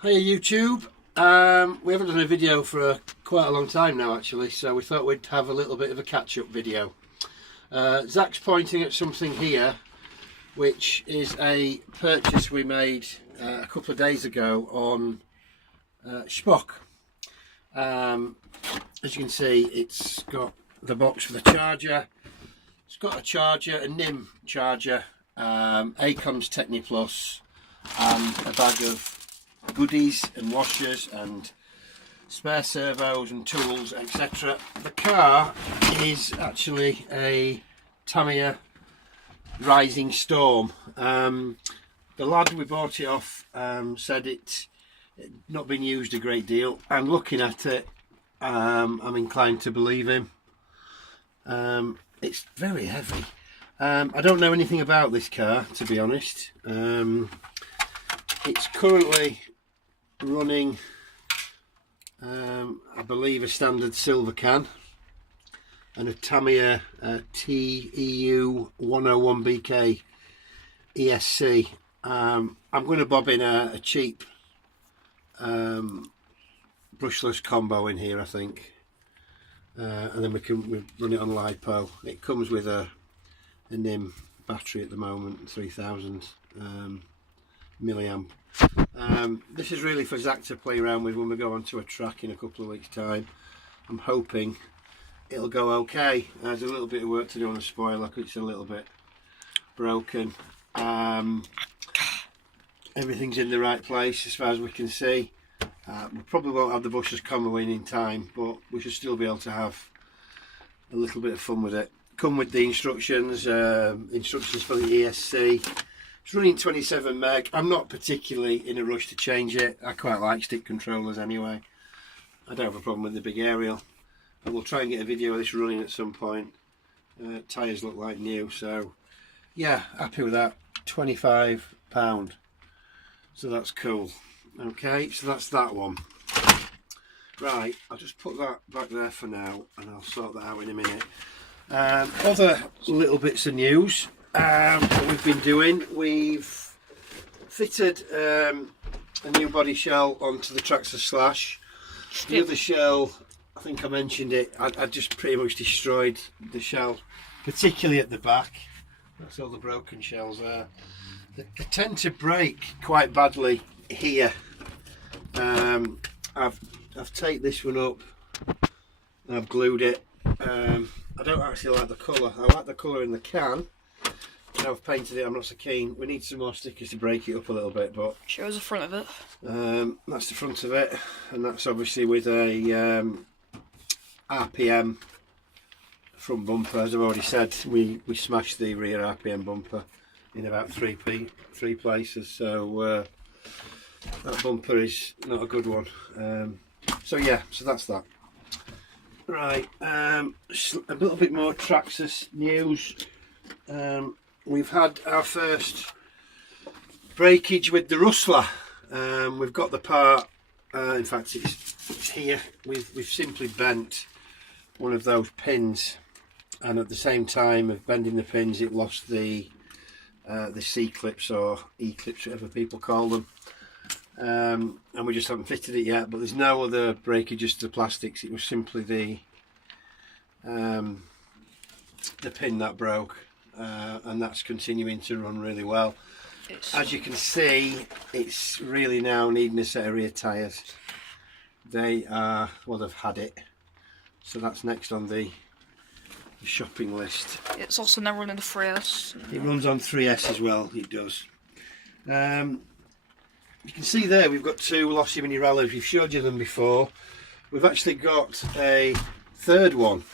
Hiya YouTube. We haven't done a video for quite a long time now actually, so we thought we'd have a little bit of a catch-up video. Zach's pointing at something here which is a purchase we made a couple of days ago on Spock. As you can see, it's got the box for the charger, it's got a charger, a NIM charger, Acon's Techni Plus, and a bag of goodies and washers and spare servos and tools, etc. The car is actually a Tamiya Rising Storm. The lad we bought it off said it had not been used a great deal, and looking at it, I'm inclined to believe him. It's very heavy. I don't know anything about this car, to be honest. It's currently running, I believe, a standard silver can and a Tamiya TEU 101BK ESC. I'm going to bob in a cheap brushless combo in here, I think, and then we run it on LiPo. It comes with a NIM battery at the moment, 3000 milliamp. This is really for Zach to play around with when we go onto a track in a couple of weeks' time. I'm hoping it'll go okay. There's a little bit of work to do on the spoiler because it's a little bit broken. Everything's in the right place as far as we can see. We probably won't have the brushless combo in time, but we should still be able to have a little bit of fun with it. Come with the instructions for the ESC. It's running 27 meg. I'm not particularly in a rush to change it. I quite like stick controllers anyway. I don't have a problem with the big aerial. I will try and get a video of this running at some point. Tyres look like new, so yeah, happy with that. £25. So that's cool. Okay, so that's that one. Right, I'll just put that back there for now and I'll sort that out in a minute. Other little bits of news that we've been doing. We've fitted a new body shell onto the Traxxas Slash. The other shell, I think I mentioned it, I just pretty much destroyed the shell, particularly at the back. That's all the broken shells there. They tend to break quite badly here. I've taped this one up and I've glued it. I don't actually like the colour. I like the colour in the can. I've painted it, I'm not so keen. We need some more stickers to break it up a little bit, but shows the front of it. That's the front of it, and that's obviously with a RPM front bumper. As I've already said, we smashed the rear RPM bumper in about three places, so that bumper is not a good one. So yeah, so that's that. Right, a little bit more Traxxas news. We've had our first breakage with the rustler. We've got the part, in fact it's here. We've simply bent one of those pins, and at the same time of bending the pins it lost the C-clips or E-clips, whatever people call them. And we just haven't fitted it yet, but there's no other breakages to the plastics. It was simply the pin that broke, and that's continuing to run really well. As you can see, it's really now needing a set of rear tyres. They are, well, they've had it, so that's next on the shopping list. It's also now running the 3S. It runs on 3S as well, it does. You can see there we've got two Losi Mini Rallies. We've showed you them before. We've actually got a third one,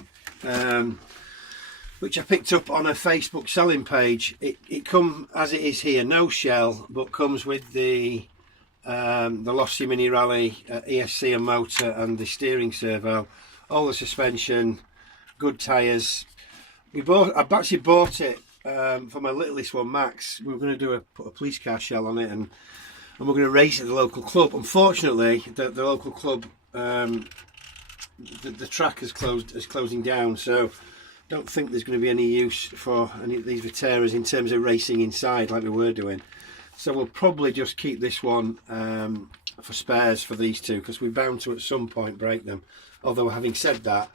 which I picked up on a Facebook selling page. It comes as it is here, no shell, but comes with the Losi Mini Rally ESC and motor and the steering servo, all the suspension, good tyres. I've actually bought it for my littlest one, Max. We were going to put a police car shell on it, and we're going to race at the local club. Unfortunately, the local club, the track is closing down, so don't think there's going to be any use for any of these Viteras in terms of racing inside like we were doing. So we'll probably just keep this one for spares for these two, because we're bound to at some point break them. Although having said that,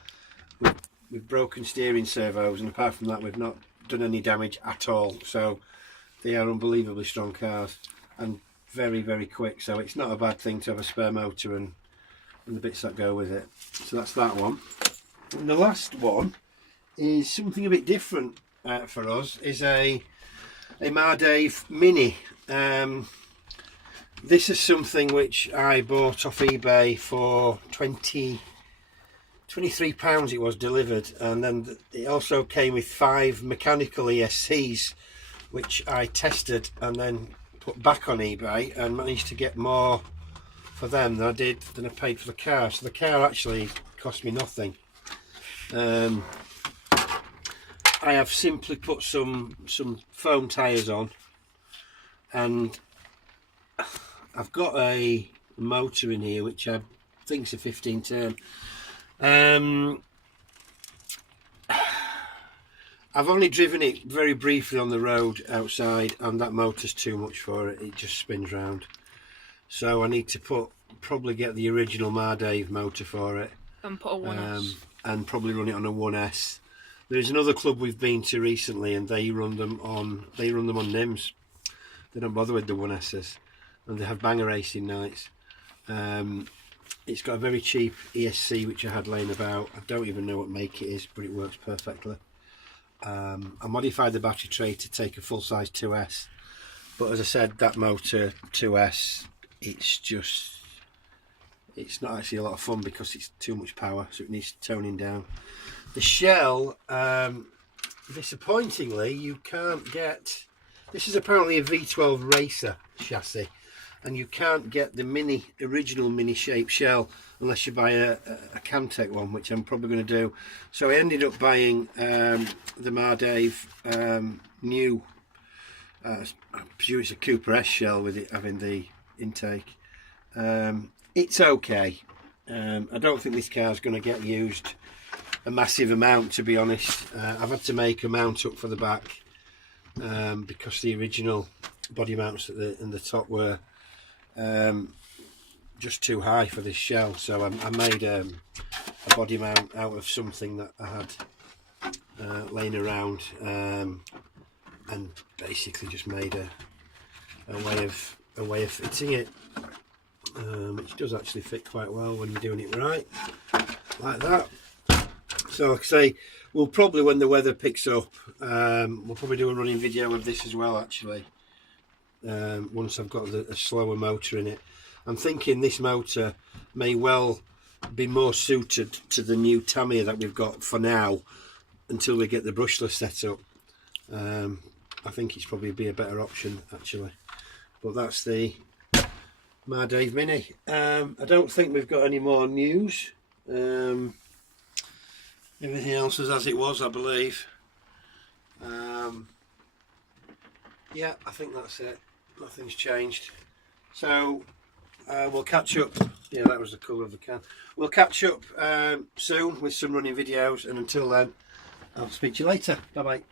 we've broken steering servos, and apart from that we've not done any damage at all. So they are unbelievably strong cars and very, very quick, so it's not a bad thing to have a spare motor and the bits that go with it. So that's that one. And the last one is something a bit different for us, is a Mardave Mini. This is something which I bought off eBay for £23 it was delivered, and then it also came with 5 mechanical ESCs which I tested and then put back on eBay, and managed to get more for them than I paid for the car. So the car actually cost me nothing. I have simply put some foam tyres on, and I've got a motor in here which I think is a 15 turn. I've only driven it very briefly on the road outside, and that motor's too much for it. It just spins round. So I need to probably get the original Mardave motor for it, And put a 1S. and probably run it on a 1S. There's another club we've been to recently, and they run them on NIMS. They don't bother with the 1Ss, and they have banger racing nights. It's got a very cheap ESC which I had laying about. I don't even know what make it is, but it works perfectly. I modified the battery tray to take a full-size 2S, but as I said, that motor 2S, it's not actually a lot of fun because it's too much power, so it needs toning down. The shell, disappointingly, you can't get. This is apparently a V12 Racer chassis, and you can't get the original mini shaped shell unless you buy a Camtech one, which I'm probably going to do. So I ended up buying the Mardave new, I presume it's a Cooper S shell with it having the intake. It's okay. I don't think this car's going to get used a massive amount, to be honest. I've had to make a mount up for the back because the original body mounts in the top were just too high for this shell, so I made a body mount out of something that I had laying around, and basically just made a way of fitting it, which does actually fit quite well when you're doing it right, like that. So like I say, we'll probably, when the weather picks up, we'll probably do a running video of this as well, actually, once I've got a slower motor in it. I'm thinking this motor may well be more suited to the new Tamiya that we've got for now, until we get the brushless set up. I think it's probably be a better option, actually. But that's the Mardave Mini. I don't think we've got any more news. Everything else is as it was, I believe. Yeah, I think that's it. Nothing's changed. So we'll catch up. Yeah, that was the colour of the can. We'll catch up soon with some running videos, and until then, I'll speak to you later. Bye bye.